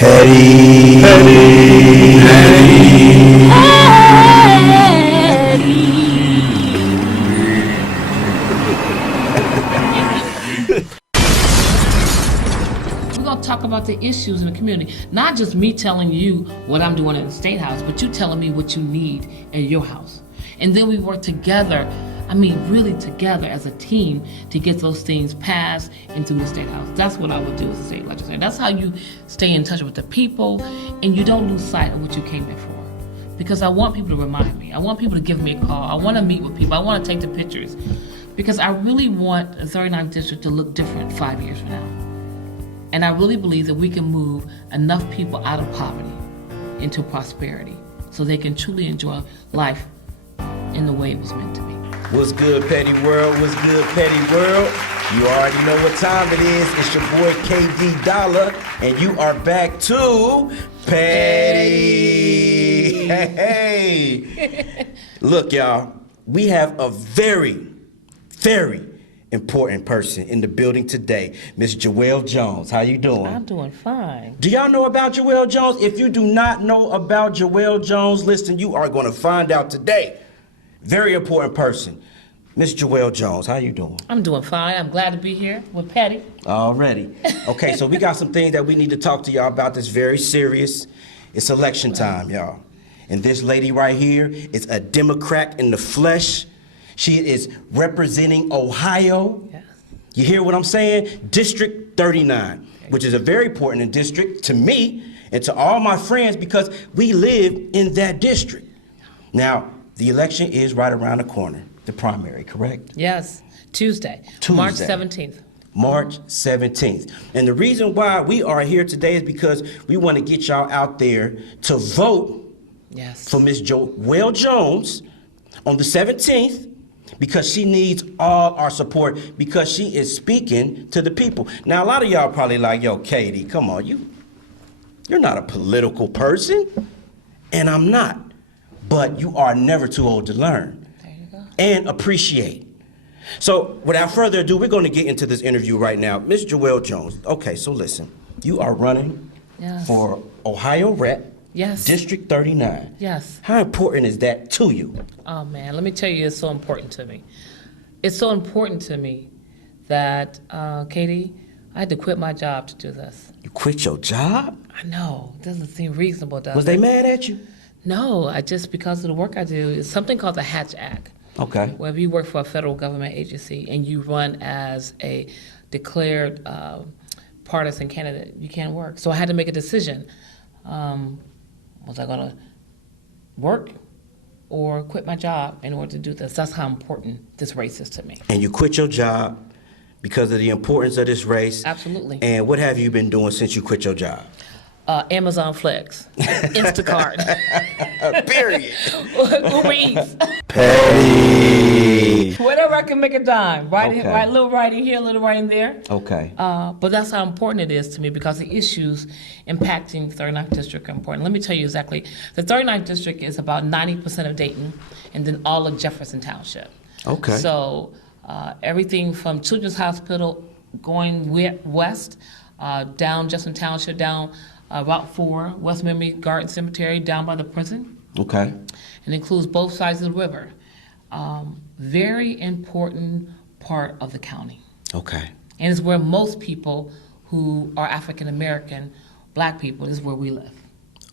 Petty. Petty. We're going to talk about the issues in the community. Not just me telling you what I'm doing at the State House, but you telling me what you need in your house. And then we work together, really together as a team to get those things passed into the State House. That's what I would do as a state legislator. That's how you stay in touch with the people and you don't lose sight of what you came here for. Because I want people to remind me. I want people to give me a call. I want to meet with people. I want to take the pictures. Because I really want the 39th District to look different 5 years from now. And I really believe that we can move enough people out of poverty into prosperity so they can truly enjoy life in the way it was meant to be. What's good, Petty World? What's good, Petty World? You already know what time it is. It's your boy KD Dollar, and you are back to Petty. Hey. Look, y'all, we have a very, very important person in the building today, Miss Joelle Jones. How you doing? I'm doing fine. Do y'all know about Joelle Jones? If you do not know about Joelle Jones, listen, you are going to find out today. Very important person. Miss Joelle Jones, how you doing? I'm doing fine. I'm glad to be here with Patty. Already. Okay, so we got some things that we need to talk to y'all about that's very serious. It's election time, y'all. And this lady right here is a Democrat in the flesh. She is representing Ohio. Yes. You hear what I'm saying? District 39, which is a very important district to me and to all my friends because we live in that district. Now, the election is right around the corner, the primary, correct? Yes, Tuesday. March 17th. March 17th. And the reason why we are here today is because we want to get y'all out there to vote for Miss Joelle Jones on the 17th because she needs all our support because she is speaking to the people. Now, a lot of y'all probably like, yo, Katie, come on, you're not a political person, and I'm not. But you are never too old to learn and appreciate. So without further ado, we're going to get into this interview right now. Ms. Joelle Jones, okay, so listen. You are running for Ohio Rep, District 39. Yes. How important is that to you? Oh, man, let me tell you, it's so important to me. It's so important to me that, Katie, I had to quit my job to do this. You quit your job? I know. It doesn't seem reasonable, does it? Was they mad at you? No, because of the work I do, it's something called the Hatch Act. Okay. Where if you work for a federal government agency and you run as a declared partisan candidate, you can't work. So I had to make a decision. Was I going to work or quit my job in order to do this? That's how important this race is to me. And you quit your job because of the importance of this race? Absolutely. And what have you been doing since you quit your job? Amazon Flex, Instacart. Period. Uber Eats. Petty. Whatever I can make a dime. Right, a little writing here, a little writing there. Okay. But that's how important it is to me because the issues impacting the 39th District are important. Let me tell you exactly. The 39th District is about 90% of Dayton and then all of Jefferson Township. Okay. So everything from Children's Hospital going west, down Jefferson Township, down Route 4, West Memory Garden Cemetery, down by the prison. Okay. It includes both sides of the river. Very important part of the county. Okay. And it's where most people who are African American, black people, this is where we live.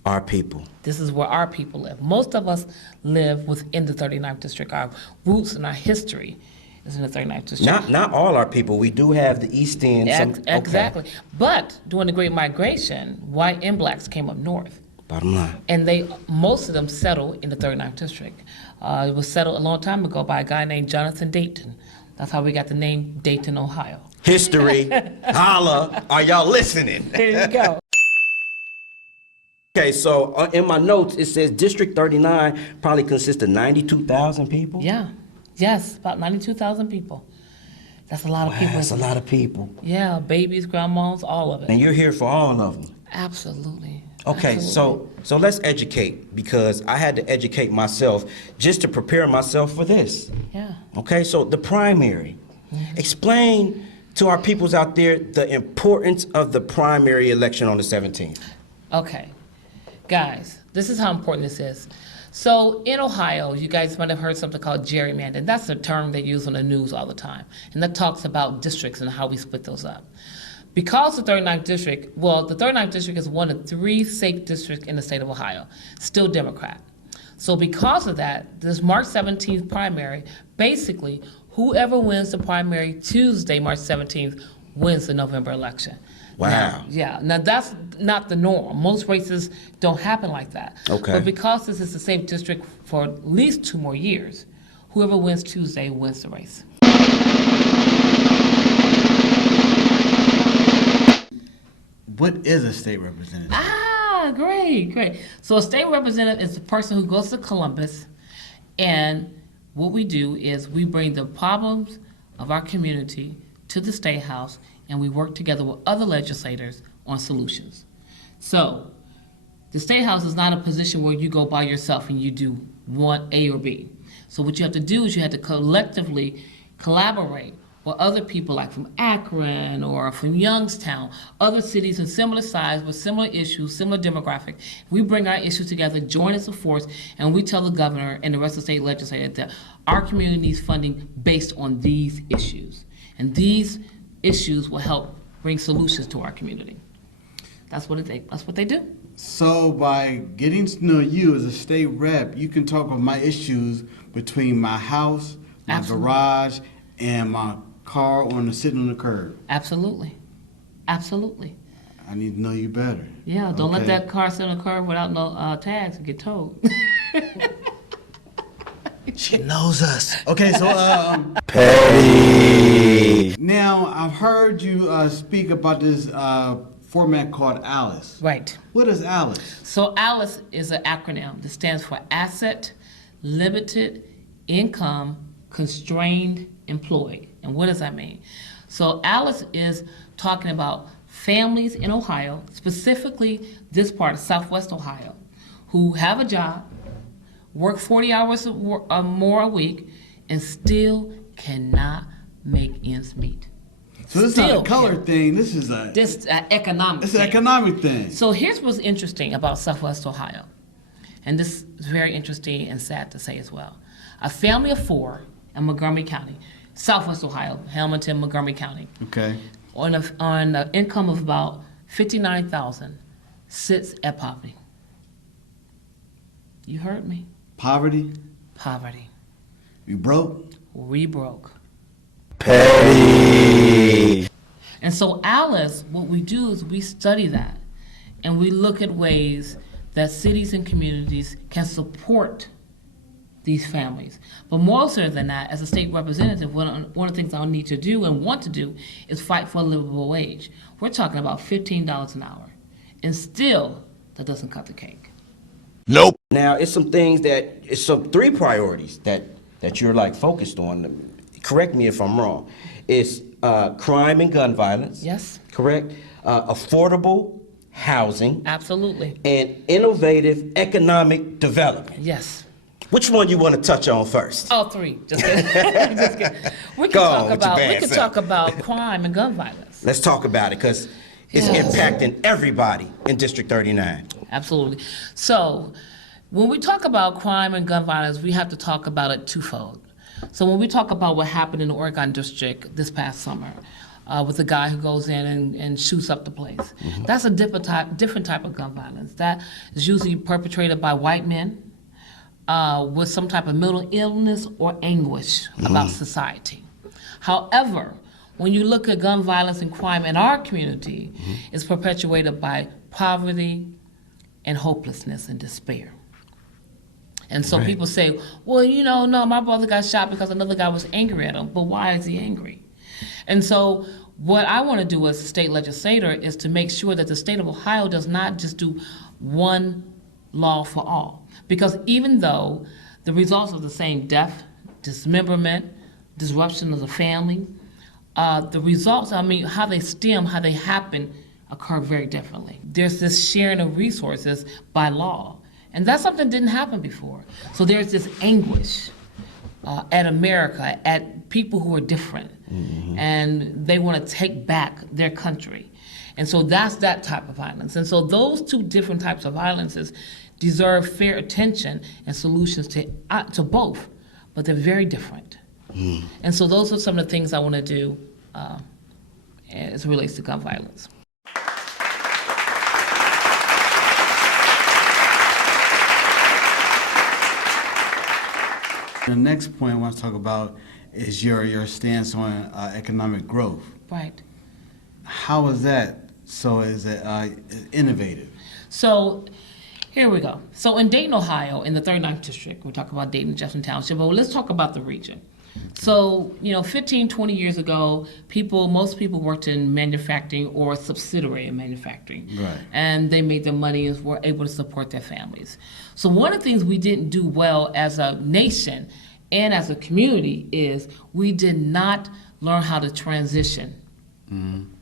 Our people. This is where our people live. Most of us live within the 39th District. Our roots and our history is in the 39th District. Not all our people. We do have the East End. Exactly. But during the Great Migration, white and blacks came up north. Bottom line. And most of them settled in the 39th District. It was settled a long time ago by a guy named Jonathan Dayton. That's how we got the name Dayton, Ohio. History. Holla. Are y'all listening? There you go. Okay, so in my notes, it says District 39 probably consists of 92,000 people? Yeah. Yes, about 92,000 people. That's a lot of people. That's a lot of people. Yeah, babies, grandmas, all of it. And you're here for all of them? Absolutely. Okay, Absolutely. so let's educate because I had to educate myself just to prepare myself for this. Yeah. Okay, so the primary. Explain to our peoples out there the importance of the primary election on the 17th. Okay, guys, this is how important this is. So in Ohio, you guys might have heard something called gerrymandering. That's a term they use on the news all the time. And that talks about districts and how we split those up. Because the 39th district, well, the 39th district is one of 3 safe districts in the state of Ohio, still Democrat. So because of that, this March 17th primary, basically, whoever wins the primary Tuesday, March 17th, wins the November election. Wow. Now that's not the norm. Most races don't happen like that. Okay. But because this is a safe district for at least 2 more years, whoever wins Tuesday wins the race. What is a state representative? Great. So a state representative is the person who goes to Columbus, and what we do is we bring the problems of our community to the State House, and we work together with other legislators on solutions. So the State House is not a position where you go by yourself and you do one A or B. So what you have to do is you have to collectively collaborate with other people like from Akron or from Youngstown, other cities in similar size with similar issues, similar demographic. We bring our issues together, join as a force, and we tell the governor and the rest of the state legislature that our community needs funding based on these issues. And these issues will help bring solutions to our community. That's what they do. So by getting to know you as a state rep, you can talk about my issues between my house, my Absolutely. garage, and my car sitting on the curb. Absolutely. I need to know you better. Yeah, don't let Okay. that car sit on the curb without no tags and get towed. She knows us. Okay, so now I've heard you speak about this format called ALICE. Right. What is ALICE? So ALICE is an acronym that stands for Asset, Limited, Income, Constrained, Employed. And what does that mean? So ALICE is talking about families in Ohio, specifically this part of Southwest Ohio, who have a job, work 40 hours or more a week, and still cannot make ends meet. So this is not a color thing. This is economic. It's an economic thing. So here's what's interesting about Southwest Ohio, and this is very interesting and sad to say as well. A family of 4 in Montgomery County, Southwest Ohio, Hamilton, Montgomery County, Okay. on an income of about $59,000, sits at poverty. You heard me. Poverty. Poverty. You broke. We broke. Petty. And so Alice, what we do is we study that, and we look at ways that cities and communities can support these families. But more so than that, as a state representative, one of the things I'll need to do and want to do is fight for a livable wage. We're talking about $15 an hour, and still that doesn't cut the cake. Nope. Now, it's some 3 priorities that you're like focused on. Correct me if I'm wrong. It's crime and gun violence. Yes. Correct. Affordable housing. Absolutely. And innovative economic development. Yes. Which one you want to touch on first? All 3. Just kidding. Just kidding. We can talk about crime and gun violence. Let's talk about it, because it's impacting everybody in District 39. Absolutely. So when we talk about crime and gun violence, we have to talk about it twofold. So when we talk about what happened in the Oregon District this past summer, with the guy who goes in and shoots up the place, that's a different type of gun violence. That is usually perpetrated by white men with some type of mental illness or anguish about society. However, when you look at gun violence and crime in our community, it's perpetuated by poverty and hopelessness and despair. And so people say, well, no, my brother got shot because another guy was angry at him. But why is he angry? And so what I want to do as a state legislator is to make sure that the state of Ohio does not just do one law for all. Because even though the results are the same, death, dismemberment, disruption of the family, the results, how they stem, how they happen, occur very differently. There's this sharing of resources by law. And that's something that didn't happen before. So there's this anguish at America, at people who are different, and they want to take back their country. And so that's that type of violence. And so those two different types of violences deserve fair attention and solutions to both, but they're very different. And so those are some of the things I want to do as it relates to gun violence. The next point I want to talk about is your stance on economic growth. Right. How is that? So is it innovative? So here we go. So in Dayton, Ohio, in the 39th district, we talk about Dayton, Jefferson Township, but let's talk about the region. So, 15, 20 years ago, most people worked in manufacturing or subsidiary in manufacturing. Right. And they made their money and were able to support their families. So one of the things we didn't do well as a nation and as a community is we did not learn how to transition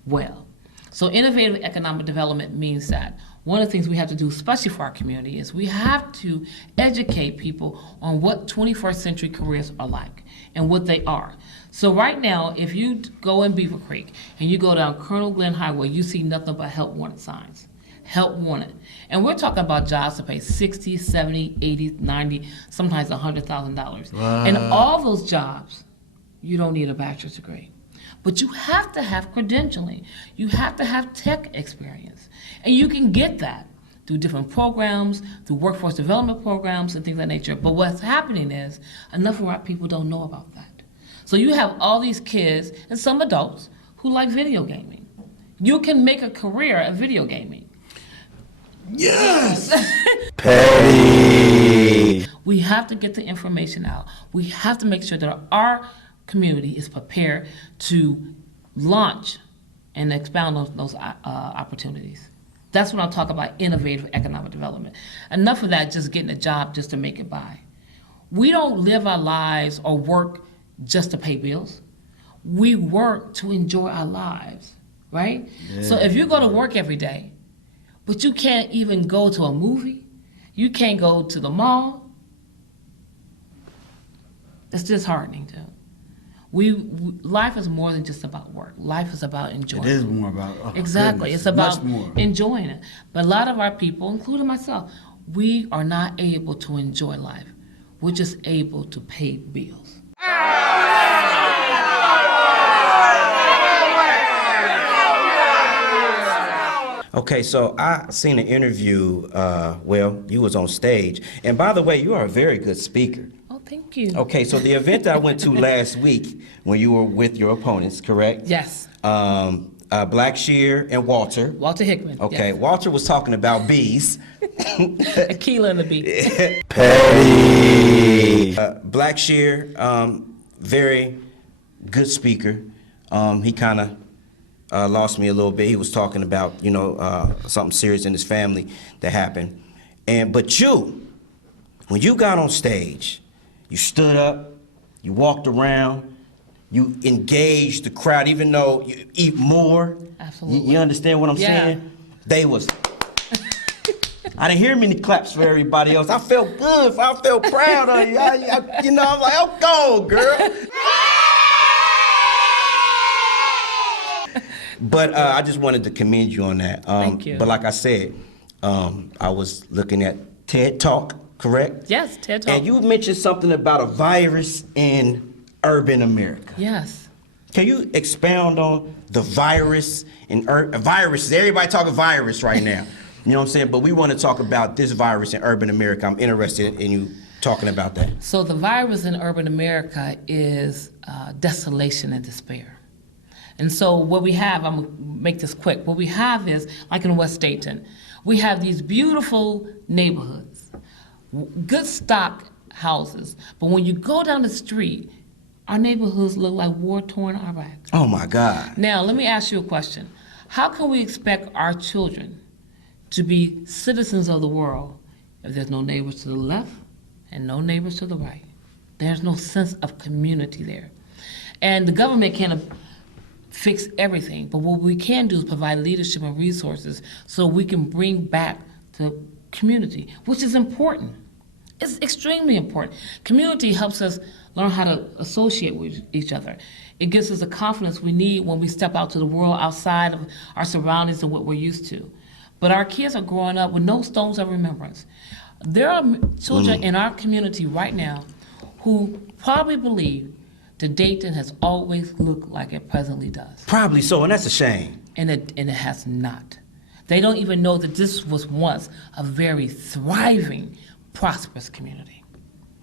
well. So innovative economic development means that one of the things we have to do, especially for our community, is we have to educate people on what 21st century careers are like and what they are. So right now, if you go in Beaver Creek and you go down Colonel Glenn Highway, you see nothing but help wanted signs. Help wanted. And we're talking about jobs that pay $60, $70, $80, $90, sometimes $100,000. And all those jobs, you don't need a bachelor's degree. But you have to have credentialing. You have to have tech experience. And you can get that through different programs, through workforce development programs and things of that nature. But what's happening is enough of our people don't know about that. So you have all these kids and some adults who like video gaming. You can make a career of video gaming. Yes! Petty! We have to get the information out. We have to make sure that our community is prepared to launch and expound those opportunities. That's what I'm talking about, innovative economic development. Enough of that just getting a job just to make it by. We don't live our lives or work just to pay bills. We work to enjoy our lives, right? Yeah. So if you go to work every day, but you can't even go to a movie, you can't go to the mall, it's disheartening too. Life is more than just about work. Life is about enjoying it. It is more about, exactly. Goodness, it's about enjoying it. But a lot of our people, including myself, we are not able to enjoy life. We're just able to pay bills. Okay, so I seen an interview, you was on stage. And by the way, you are a very good speaker. Oh, thank you. Okay, so the event I went to last week when you were with your opponents, correct? Yes. Blackshear and Walter. Walter Hickman. Okay, yes. Walter was talking about bees. Aquila and the bee. Petty. Blackshear, very good speaker. He kind of lost me a little bit. He was talking about, something serious in his family that happened. But you, when you got on stage, you stood up, you walked around, you engaged the crowd, even though you eat more. Absolutely. You understand what I'm saying? They was. I didn't hear many claps for everybody else. I felt good. I felt proud of you. I'm like, oh, go, girl. But I just wanted to commend you on that. Thank you. But like I said, I was looking at TED Talk, correct? Yes, TED Talk. And you mentioned something about a virus in urban America. Yes. Can you expound on the virus in viruses? Everybody talking virus right now. You know what I'm saying? But we want to talk about this virus in urban America. I'm interested in you talking about that. So the virus in urban America is desolation and despair. And so what we have, I'm gonna make this quick, what we have is, like in West Dayton, we have these beautiful neighborhoods, good stock houses, but when you go down the street, our neighborhoods look like war-torn Iraq. Oh my God. Now, let me ask you a question. How can we expect our children to be citizens of the world if there's no neighbors to the left and no neighbors to the right? There's no sense of community there. And the government can't fix everything, but what we can do is provide leadership and resources so we can bring back the community, which is important. It's extremely important. Community helps us learn how to associate with each other. It gives us the confidence we need when we step out to the world outside of our surroundings and what we're used to. But our kids are growing up with no stones of remembrance. There are children in our community right now who probably believe that Dayton has always looked like it presently does. Probably so, and that's a shame. And it has not. They don't even know that this was once a very thriving, prosperous community.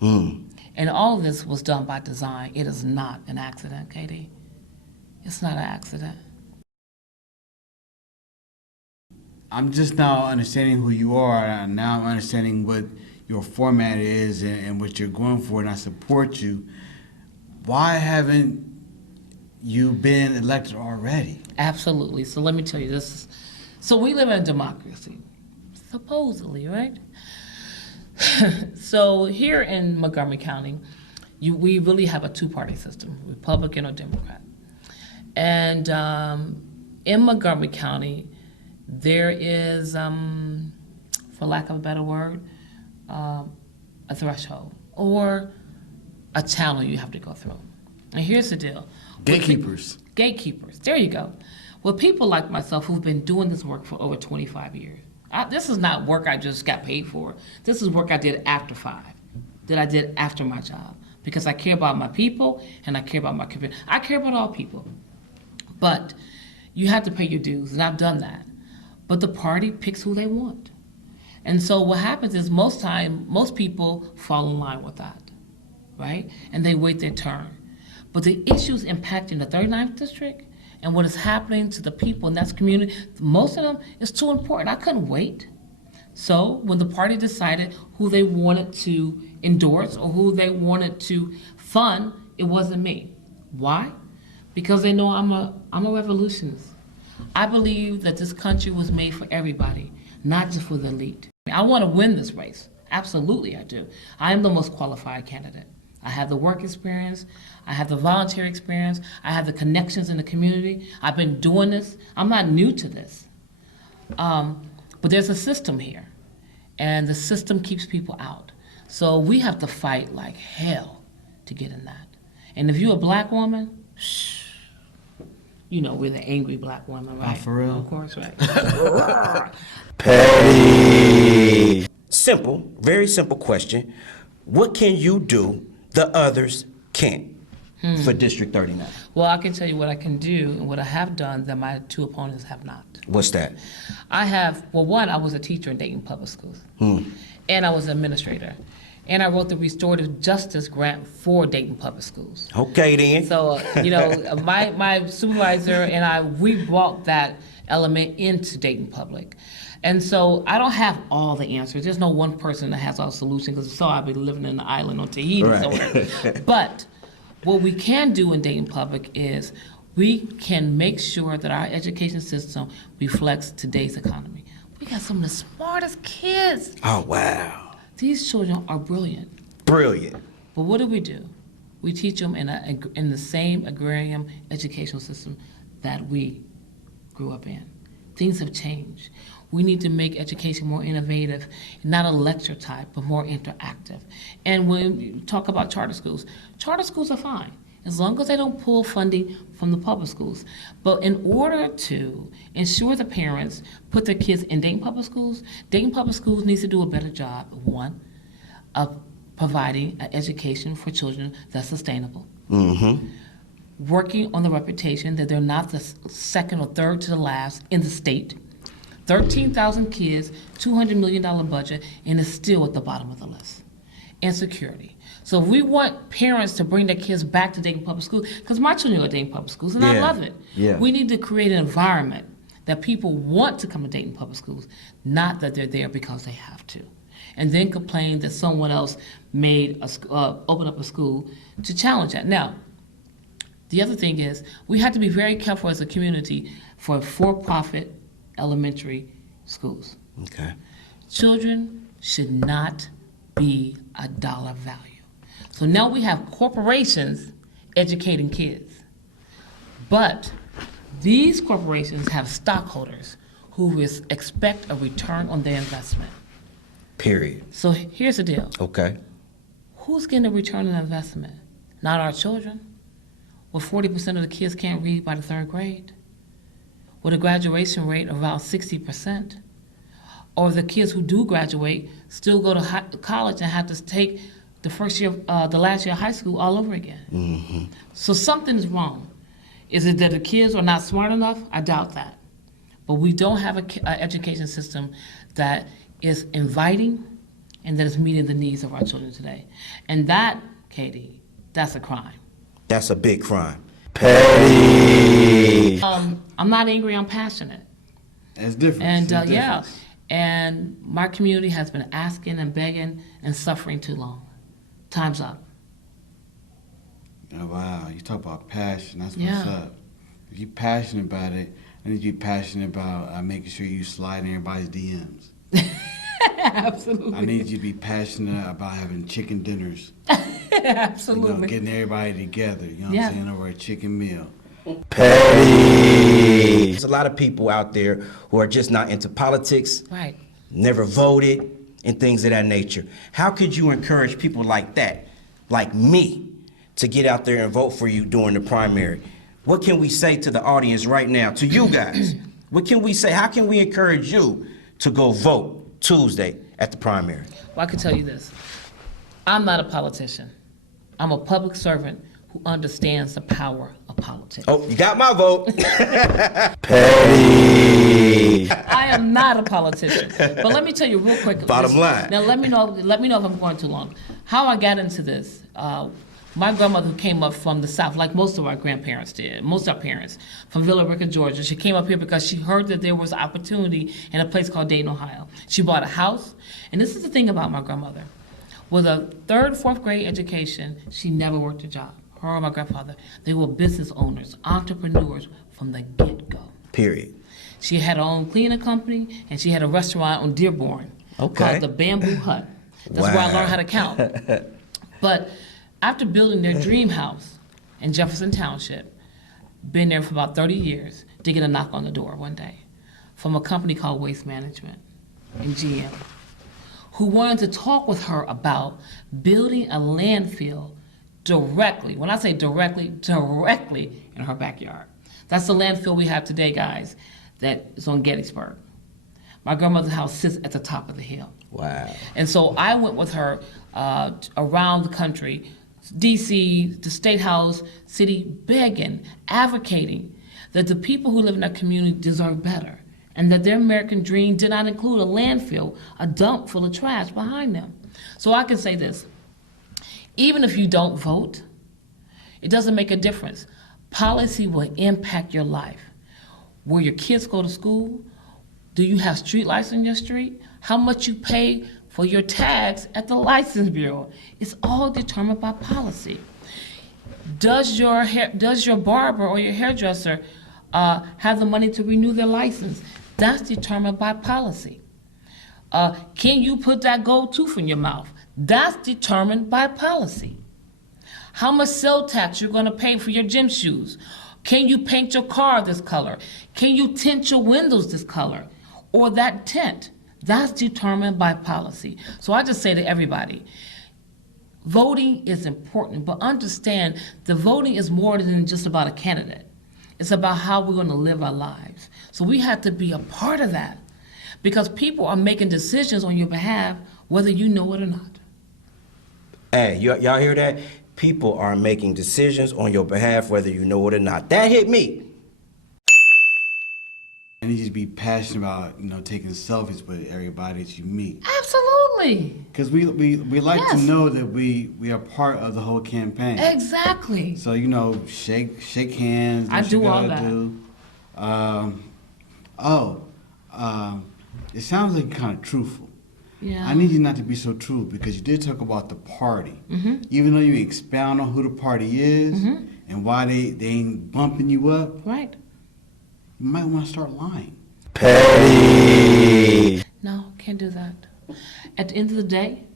And all of this was done by design. It is not an accident, Katie. It's not an accident. I'm just now understanding who you are, and now I'm understanding what your format is and what you're going for, and I support you. Why haven't you been elected already? Absolutely. So let me tell you this. So we live in a democracy, supposedly, right? So here in Montgomery County, we really have a two-party system, Republican or Democrat. And in Montgomery County, there is, for lack of a better word, a threshold or a channel you have to go through. And here's the deal. Gatekeepers. Gatekeepers, there you go. Well, people like myself who've been doing this work for over 25 years. This is not work I just got paid for. This is work I did after 5, that I did after my job, because I care about my people and I care about my community. I care about all people. But you have to pay your dues, and I've done that. But the party picks who they want. And so what happens is most people fall in line with that, right? And they wait their turn. But the issues impacting the 39th district and what is happening to the people in that community, most of them is too important. I couldn't wait. So when the party decided who they wanted to endorse or who they wanted to fund, it wasn't me. Why? Because they know I'm a revolutionist. I believe that this country was made for everybody, not just for the elite. I want to win this race. Absolutely, I do. I am the most qualified candidate. I have the work experience. I have the volunteer experience. I have the connections in the community. I've been doing this. I'm not new to this. But there's a system here, and the system keeps people out. So we have to fight like hell to get in that. And if you're a black woman, you know we're the angry black woman, right? For real? Of course, right. Petty. Simple, very simple question. What can you do the others can't for District 39? Well, I can tell you what I can do and what I have done that my two opponents have not. What's that? One, I was a teacher in Dayton Public Schools, and I was an administrator. And I wrote the restorative justice grant for Dayton Public Schools. Okay, then. So, my supervisor and we brought that element into Dayton Public. And so I don't have all the answers. There's no one person that has all the solutions, because so I'd be living in an island on Tahiti somewhere. But what we can do in Dayton Public is we can make sure that our education system reflects today's economy. We got some of the smartest kids. Oh, wow. These children are brilliant. Brilliant. But what do? We teach them in the same agrarian educational system that we grew up in. Things have changed. We need to make education more innovative, not a lecture type, but more interactive. And when you talk about charter schools are fine, as long as they don't pull funding from the public schools. But in order to ensure the parents put their kids in Dayton Public Schools needs to do a better job, one, of providing an education for children that's sustainable. Working on the reputation that they're not the second or third to the last in the state. 13,000 kids, $200 million budget, and it's still at the bottom of the list. And security. So if we want parents to bring their kids back to Dayton Public Schools, because my children go to Dayton Public Schools, and I love it. Yeah. We need to create an environment that people want to come to Dayton Public Schools, not that they're there because they have to. And then complain that someone else opened up a school to challenge that. Now, the other thing is, we have to be very careful as a community for for-profit elementary schools. Okay. Children should not be a dollar value. So now we have corporations educating kids. But these corporations have stockholders who expect a return on their investment. Period. So here's the deal. Okay. Who's getting a return on investment? Not our children. Well, 40% of the kids can't read by the 3rd grade. With a graduation rate of about 60%. Or the kids who do graduate still go to college and have to take the last year of high school all over again. Mm-hmm. So something's wrong. Is it that the kids are not smart enough? I doubt that. But we don't have an education system that is inviting and that is meeting the needs of our children today. And that, Katie, that's a crime. That's a big crime. Petty. I'm not angry, I'm passionate. It's different. And yeah, and my community has been asking and begging and suffering too long. Time's up. Oh, wow, you talk about passion, that's Yeah. what's up. If you're passionate about it, I need you to be passionate about making sure you slide in everybody's DMs. Absolutely. I need you to be passionate about having chicken dinners. Absolutely. You know, getting everybody together, you know what I'm saying, over a chicken meal. Petty. There's a lot of people out there who are just not into politics, Right. never voted, and things of that nature. How could you encourage people like that, like me, to get out there and vote for you during the primary? What can we say to the audience right now, to you guys? What can we say? How can we encourage you to go vote Tuesday at the primary? Well, I can tell you this. I'm not a politician. I'm a public servant who understands the power of politics. Oh, you got my vote. Petty. I am not a politician. But let me tell you real quick. Bottom line. Now let me know if I'm going too long. How I got into this. My grandmother who came up from the South, like most of our grandparents did, most of our parents, from Villa Rica, Georgia. She came up here because she heard that there was opportunity in a place called Dayton, Ohio. She bought a house. And this is the thing about my grandmother. With a 3rd, 4th grade education, she never worked a job. Her and my grandfather, they were business owners, entrepreneurs from the get-go. Period. She had her own cleaning company, and she had a restaurant on Dearborn called the Bamboo Hut. That's where I learned how to count. But after building their dream house in Jefferson Township, been there for about 30 years, to get a knock on the door one day from a company called Waste Management in GM, who wanted to talk with her about building a landfill directly, when I say directly in her backyard. That's the landfill we have today, guys, that is on Gettysburg. My grandmother's house sits at the top of the hill. Wow. And so I went with her around the country, DC, the State House, city, begging, advocating that the people who live in that community deserve better, and that their American dream did not include a landfill, a dump full of trash behind them. So I can say this, even if you don't vote, it doesn't make a difference. Policy will impact your life. Where your kids go to school, do you have street lights in your street? How much you pay for your tags at the License Bureau? It's all determined by policy. Does your barber or your hairdresser have the money to renew their license? That's determined by policy. Can you put that gold tooth in your mouth? That's determined by policy. How much sales tax you're going to pay for your gym shoes? Can you paint your car this color? Can you tint your windows this color or that tint? That's determined by policy. So I just say to everybody, voting is important, but understand the voting is more than just about a candidate. It's about how we're going to live our lives. So we have to be a part of that because people are making decisions on your behalf whether you know it or not. Hey, y'all hear that? People are making decisions on your behalf whether you know it or not. That hit me. And you just be passionate about, taking selfies with everybody that you meet. Absolutely. Because we like to know that we are part of the whole campaign. Exactly. So, shake hands. I do all that. It sounds like you're kind of truthful. Yeah. I need you not to be so true because you did talk about the party. Mm-hmm. Even though you expound on who the party is and why they ain't bumping you up, Right. you might want to start lying. Petty. No, can't do that. At the end of the day,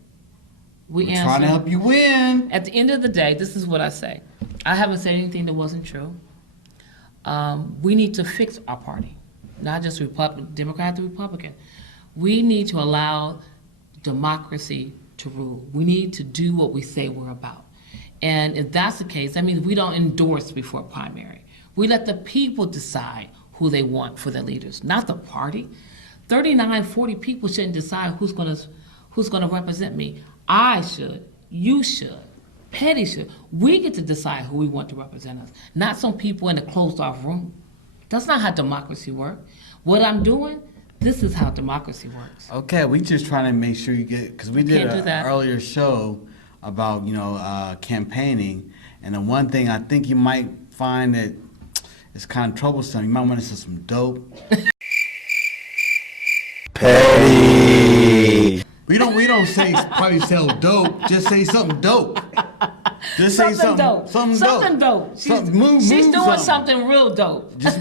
We're trying to help you win. At the end of the day, this is what I say. I haven't said anything that wasn't true. We need to fix our party, not just Democrat to Republican. We need to allow democracy to rule. We need to do what we say we're about. And if that's the case, that means we don't endorse before primary. We let the people decide who they want for their leaders, not the party. 39, 40 people shouldn't decide who's gonna represent me. I should, you should, Petty should. We get to decide who we want to represent us, not some people in a closed off room. That's not how democracy works. What I'm doing, this is how democracy works. Okay, we just trying to make sure you get, because we did an earlier show about, campaigning, and the one thing I think you might find that is kind of troublesome, you might want to say some dope. Petty. We don't say probably sell dope, just say something dope. Just say something dope. Something dope. She's doing something real dope. Just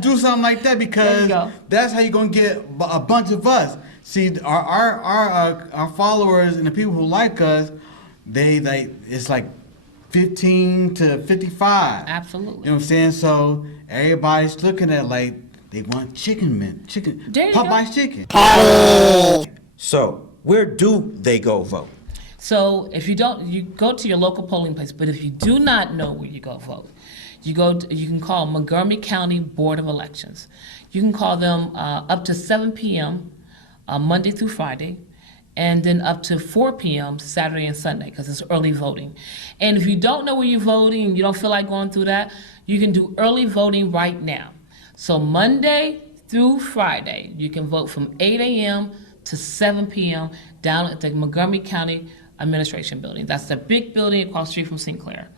do something like that, because that's how you're gonna get a bunch of us. See, our followers and the people who like us, it's like 15 to 55. Absolutely. You know what I'm saying? So everybody's looking at like they want chicken. Popeye's chicken. So where do they go vote? So if you don't, you go to your local polling place. But if you do not know where you go vote, you can call Montgomery County Board of Elections. You can call them up to 7 p.m. Monday through Friday, and then up to 4 p.m. Saturday and Sunday, because it's early voting. And if you don't know where you're voting and you don't feel like going through that, you can do early voting right now. So Monday through Friday, you can vote from 8 a.m. to 7 p.m. down at the Montgomery County Administration Building. That's the big building across the street from Sinclair.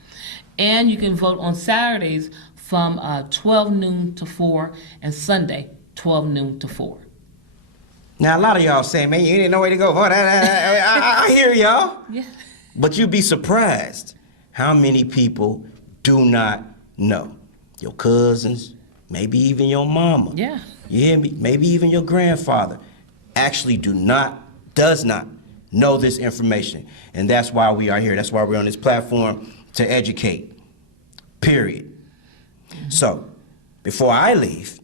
And you can vote on Saturdays from 12 noon to 4, and Sunday, 12 noon to 4. Now, a lot of y'all say, man, you didn't know where to go vote. I hear y'all. Yeah. But you'd be surprised how many people do not know. Your cousins, maybe even your mama. Yeah. You hear me? Maybe even your grandfather actually does not know this information. And that's why we are here. That's why we're on this platform, to educate, period. Mm-hmm. So, before I leave,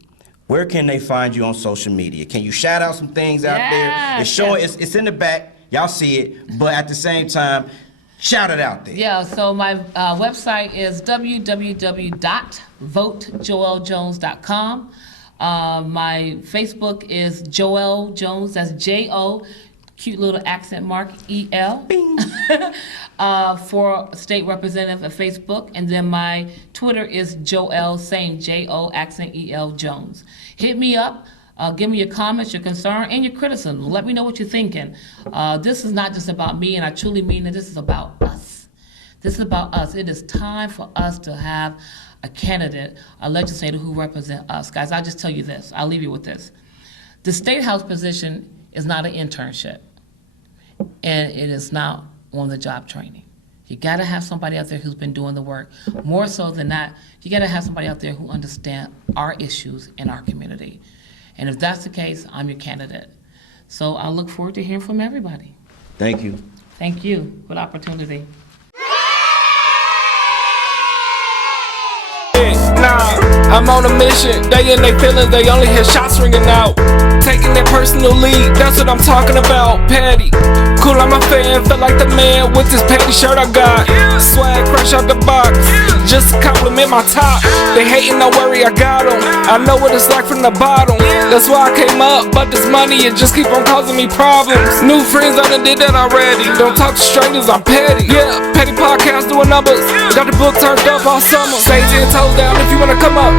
where can they find you on social media? Can you shout out some things out there? It's showing, it's in the back, y'all see it, but at the same time, shout it out there. Yeah, so my website is www.votejoeljones.com. My Facebook is Joel Jones, that's J-O, cute little accent mark, E-L. Bing. For state representative at Facebook. And then my Twitter is Joel, same J-O, accent E-L Jones. Hit me up. Give me your comments, your concern, and your criticism. Let me know what you're thinking. This is not just about me, and I truly mean that this is about us. This is about us. It is time for us to have a candidate, a legislator who represent us. Guys, I'll just tell you this. I'll leave you with this. The State House position is not an internship, and it is not on-the-job training. You gotta have somebody out there who's been doing the work. More so than that, you gotta have somebody out there who understands our issues in our community. And if that's the case, I'm your candidate. So I look forward to hearing from everybody. Thank you. Thank you for the opportunity. Nah, I'm on a mission. They in their feelings, they only hear shots ringing out. Taking their personal lead, that's what I'm talking about. Petty, cool, I'm a fan. Feel like the man with this petty shirt I got. Swag fresh out the box, just to compliment my top. They hating, no worry, I got them. I know what it's like from the bottom. That's why I came up, but this money, it just keep on causing me problems. New friends, I done did that already. Don't talk to strangers, I'm petty. Yeah, petty podcast doing numbers. Got the book turned up all summer. Say 10 toes down if you wanna come up.